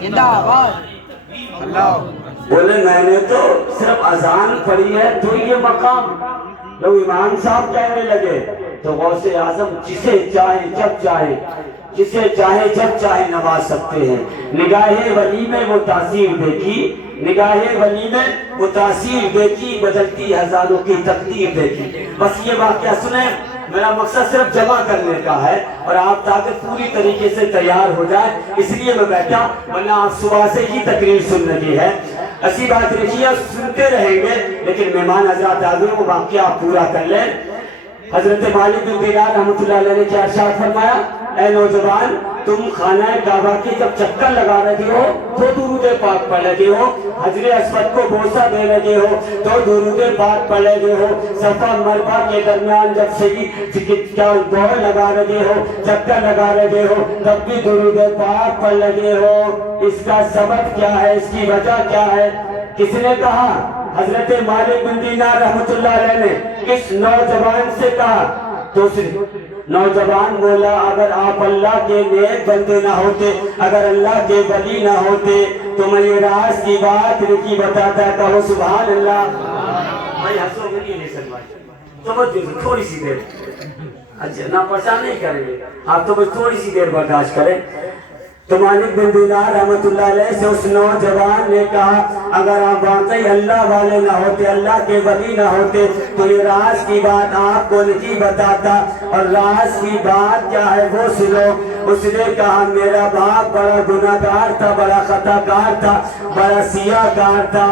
زندہ باد اللہ. بولے میں نے تو صرف اذان پڑھی ہے تو یہ مقام. لوگ امام صاحب کہنے لگے تو غوث اعظم جسے چاہے جب چاہے جسے چاہے جب چاہے نواز سکتے ہیں. نگاہ ولی میں وہ تاثیر دیکھی, نگاہ ولی میں وہ تاثیر دیکھی, بدلتی ہزاروں کی تقدیر دیکھی. بس یہ واقعہ سنیں, میرا مقصد صرف جمع کرنے کا ہے اور آپ تاکہ پوری طریقے سے تیار ہو جائے, اس لیے میں بیٹھا, ورنہ آپ صبح سے ہی تقریر سننے کی ہے. ایسی بات رکھیے, سنتے رہیں گے لیکن مہمان حضرات آگے وہ واقعہ آپ پورا کر لیں. حضرت مالک بن دینار رحمۃ اللہ علیہ نے کیا ارشاد فرمایا, اے نوجوان تم خانہ کعبہ کے جب چکر لگا رہے ہو تو درود پاک پڑھ لگے ہو, حجر اسود کو بوسہ دے لگے ہو تو درود پاک پڑھ لگے ہو, صفا مربع کے درمیان جب صحیح دوڑ لگا رہے ہو, چکر لگا رہے ہو, تب بھی درود پاک پڑھ لگے ہو. اس کا سبب کیا ہے, اس کی وجہ کیا ہے؟ کس نے کہا؟ حضرت مالک بن دینار رحمۃ اللہ علیہ نے اس نوجوان سے کہا. تو نوجوان بولا, اگر آپ اللہ کے نیک بندے نہ ہوتے, اگر اللہ کے ولی نہ ہوتے تو میں یہ راز کی بات نہیں بتاتا. کہو سبحان اللہ. بھائی ہنسو گے نہیں سنوائی, تھوڑی سی دیر, اچھا نہ پریشان نہیں کریں گے آپ, تو بس تھوڑی سی دیر برداشت کریں. تو مالک بن دینار رحمۃ اللہ علیہ سے اس نوجوان نے کہا, اگر آپ واقعی اللہ والے نہ ہوتے, اللہ کے ولی نہ ہوتے تو یہ راز کی بات آپ کو نہیں بتاتا. اور راز کی بات کیا ہے وہ سنو. اس نے کہا, میرا باپ بڑا گناہ گار تھا, بڑا خطا کار تھا, بڑا سیاہ کار تھا.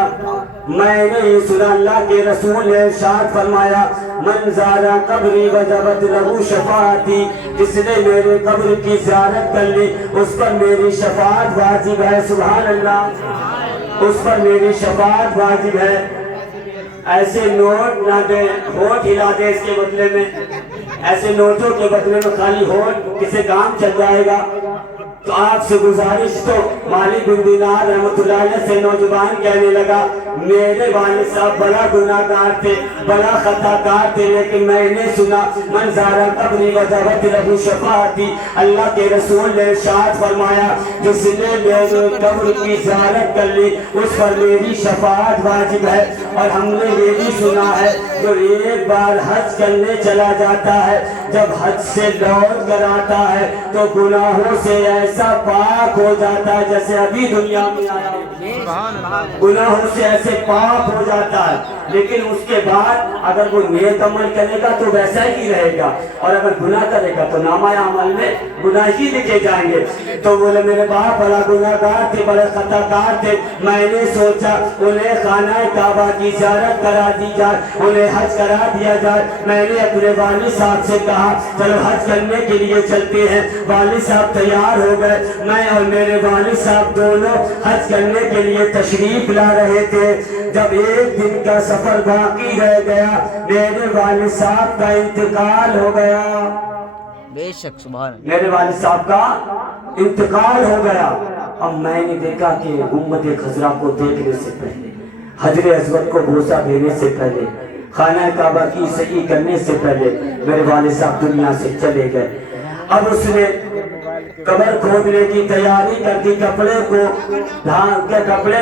میں نے یہ سنا, اللہ کے رسول نے ارشاد فرمایا, من زارا قبری وجبت لہو شفاعتی, جس نے میرے قبر کی زیارت کر لی اس پر میری شفاعت واجب ہے. سبحان اللہ, اس پر میری شفاعت واجب ہے. ایسے نوٹ نہ دے, ہوٹ ہلا دے اس کے بدلے میں, ایسے نوٹوں کے بدلے میں خالی ہوٹ کسے کام چل جائے گا. تو آپ سے گزارش, تو مالک بن دینار رحمۃ اللہ علیہ سے نوجوان کہنے لگا, میرے والد صاحب بڑا گناہ گار تھے, بڑا خطا کار تھے, لیکن میں نے سنا من زارا قبری وجبت لہو شفاعتی, اللہ کے رسول نے ارشاد فرمایا, جس نے میرے قبر کی زیارت کر لی اس پر میری شفاعت واجب ہے. اور ہم نے یہ بھی سنا ہے, جو ایک بار حج کرنے چلا جاتا ہے, جب حج سے لوٹ کر آتا ہے تو گناہوں سے ایسا پاک ہو جاتا ہے جیسے ابھی دنیا میں آیا ہو. گناہوں سے ایسے پاک ہو جاتا ہے, لیکن اس کے بعد اگر وہ نیک عمل کرے گا تو ویسا ہی رہے گا, اور اگر گناہ کرے گا تو نامہ عمل میں گناہ ہی لکھے جائیں گے. تو بولے, میرے باپ بڑا گناہ گار تھے, بڑے خطا کار تھے, میں نے سوچا انہیں خانہ کعبہ کی زیارت کرا دی جائے, انہیں حج کرا دیا جائے. میں نے اپنے والد صاحب سے کہا, چلو حج کرنے کے لیے چلتے ہیں. والد صاحب تیار ہو گئے, میں اور میرے والد صاحب دونوں حج کرنے کے لیے تشریف لا رہے تھے. جب ایک دن کا سفر باقی رہ گیا, میرے والد صاحب کا انتقال ہو گیا. بے شک سبحان اللہ, میرے والد صاحب کا انتقال ہو گیا. اب میں نے دیکھا کہ امت خضرا کو دیکھنے سے پہلے, حجر اسود کو بوسہ دینے سے پہلے, خانہ کعبہ کی صحیح کرنے سے پہلے میرے والد صاحب دنیا سے چلے گئے. اب اس نے قبر کھودنے کی تیاری کر دی, کپڑے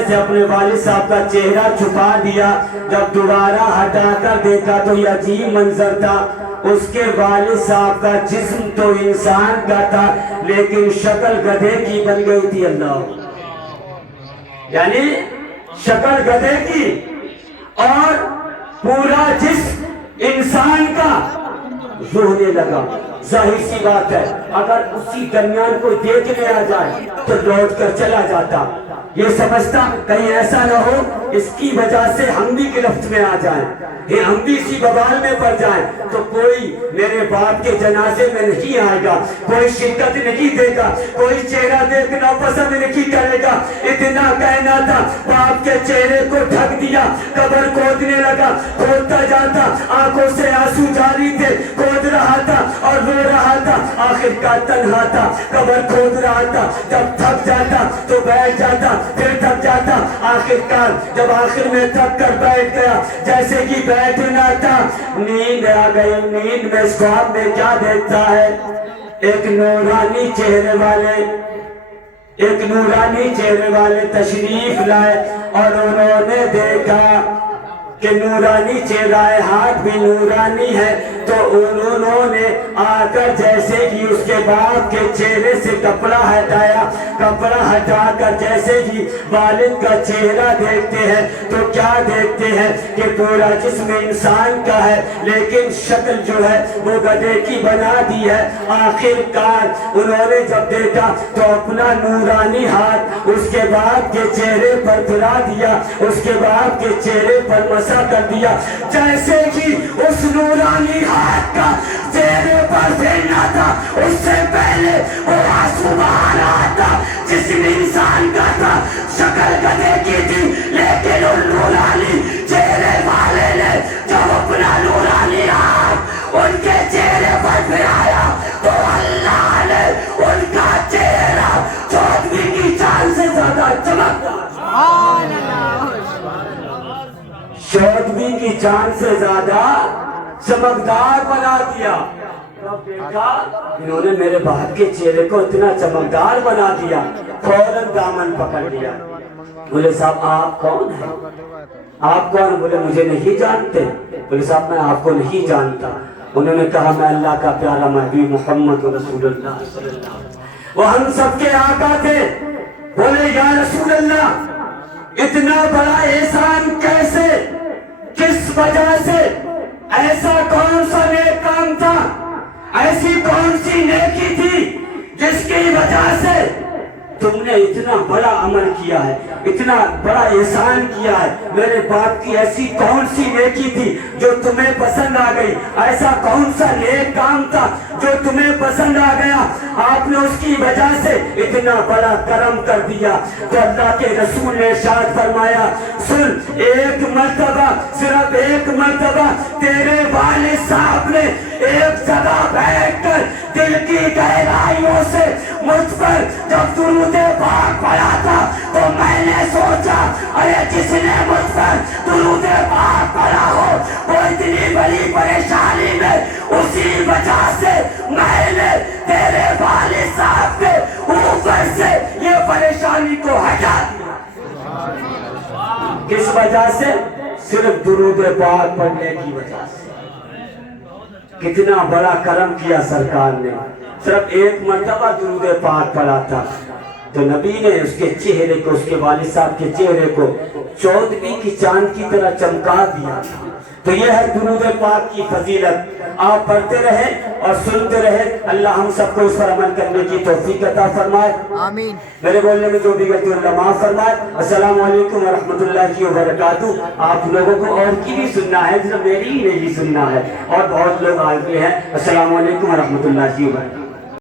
سے اپنے والد صاحب کا چہرہ چھپا دیا. جب دوبارہ ہٹا کر دیکھا تو یہ عجیب منظر تھا. اس کے والد صاحب کا جسم تو انسان کا تھا لیکن شکل گدھے کی بن گئی تھی. اللہ, یعنی شکل گدھے کی اور پورا جسم انسان کا ہونے لگا. ظاہر سی بات ہے, اگر اسی درمیان کوئی دیکھنے آ جائے تو لوٹ کر چلا جاتا. یہ سمجھتا کہیں ایسا نہ ہو اس کی وجہ سے ہم بھی گرفت میں آ جائیں, ہم بھی اسی بوال میں پڑ جائیں. تو کوئی میرے باپ کے جنازے میں نہیں آئے گا, کوئی شرکت نہیں دے گا, کوئی چہرہ دیکھنا پسند نہیں کرے گا. اتنا کہنا تھا, باپ کے چہرے کو ڈھک دیا, قبر کھودنے لگا, کھودتا جاتا, آنکھوں سے آنسو جاری تھے, کھود رہا تھا اور رو رہا تھا. آخر کا تنہا تھا, قبر کھود رہا تھا. جب تھک جاتا تو بیٹھ جاتا, پھر تھک جاتا. آخر کار جب آخر میں تھک کر بیٹھ گیا, جیسے کہ بیٹھنا تھا, نیند آ گئی. نیند میں اس خواب میں کیا دیکھتا ہے, ایک نورانی چہرے والے ایک نورانی چہرے والے تشریف لائے اور انہوں نے دیکھا کہ نورانی چہرہ ہے، ہاتھ بھی نورانی ہے، تو انہوں نے آ کر جیسے کہ اس کے باپ کے چہرے سے کپڑا ہٹایا، کپڑا ہٹا کر جیسے کہ والد کا چہرہ دیکھتے ہیں تو کیا دیکھتے ہیں کہ پورا جسم انسان کا ہے لیکن شکل جو ہے وہ گدھے کی بنا دی ہے۔ آخر کار انہوں نے جب دیکھا تو اپنا نورانی ہاتھ اس کے باپ کے چہرے پر پھرا دیا، اس کے باپ کے چہرے پر مسا کر دیا، جیسے کہ اس نورانی ہاتھ کا چہرے پر پھرنا تھا اس سے پہلے وہ آنسو باہر آیا تھا۔ جسم انسان کا تھا، شکل گدھے کی تھی، لیکن ان نورانی چہرے والے نے جب اپنا نورانی ہاتھ ان کے چہرے پر پھرایا تو اللہ نے ان کا چہرہ چودھویں کی چاند سے زیادہ چمکتا، چودھویں کی چاند سے زیادہ چمکدار بنا دیا۔ دیکھا انہوں نے میرے باپ کے چہرے کو اتنا چمکدار بنا دیا، فوراً دامن پکڑ لیا۔ بولے صاحب آپ کون ہیں؟ آپ کون؟ بولے مجھے نہیں جانتے۔ بولے صاحب میں آپ کو نہیں جانتا۔ انہوں نے کہا میں اللہ کا پیارا محبوب محمد رسول اللہ صلی اللہ علیہ وسلم، وہ ہم سب کے آقا تھے۔ بولے یا رسول اللہ اتنا بڑا احسان کیسے، کس وجہ سے، ایسا کون سا نیک کام تھا، ایسی کون سی نیکی تھی جس کی وجہ سے تم نے اتنا بڑا عمل کیا ہے، اتنا بڑا احسان کیا ہے؟ میرے باپ کی ایسی کون سی نیکی تھی جو تمہیں پسند آ گئی؟ ایسا کون سا نیک کام تھا جو تمہیں پسند آ گیا؟ آپ نے اس کی وجہ سے اتنا بڑا کرم کر دیا۔ تو اللہ کے رسول نے ارشاد فرمایا سن، ایک مرتبہ، صرف ایک مرتبہ تیرے والد صاحب نے ایک جگہ بیٹھ کر دل کی گہرائیوں سے مجھ پر جب درود پاک پڑھا تھا تو میں نے سوچا ارے جس نے مجھ پر درود پاک پڑھا ہو وہ اتنی بڑی پریشانی میں، اسی وجہ سے میں نے تیرے والد صاحب کے اوپر سے یہ پریشانی کو ہٹا دیا۔ کس وجہ سے؟ صرف درود پاک پڑھنے کی وجہ سے۔ کتنا بڑا کرم کیا سرکار نے، صرف ایک مرتبہ درود پاک پڑھا تھا تو نبی نے اس کے چہرے کو، اس کے والد صاحب کے چہرے کو چودھویں کی چاند کی طرح چمکا دیا۔ تو یہ ہے درود پاک کی فضیلت۔ آپ پڑھتے رہیں اور سنتے رہیں، اللہ ہم سب کو اس پر عمل کرنے کی توفیق عطا فرمائے، آمین۔ میرے بولنے میں جو بھی غلطی اللہ معاف فرمائے۔ السلام علیکم ورحمۃ اللہ وبرکاتہ۔ آپ لوگوں کو اور کی بھی سننا ہے، صرف میری ہی نہیں سننا ہے، اور بہت لوگ آئے ہیں۔ السلام علیکم ورحمۃ اللہ وبرکاتہ۔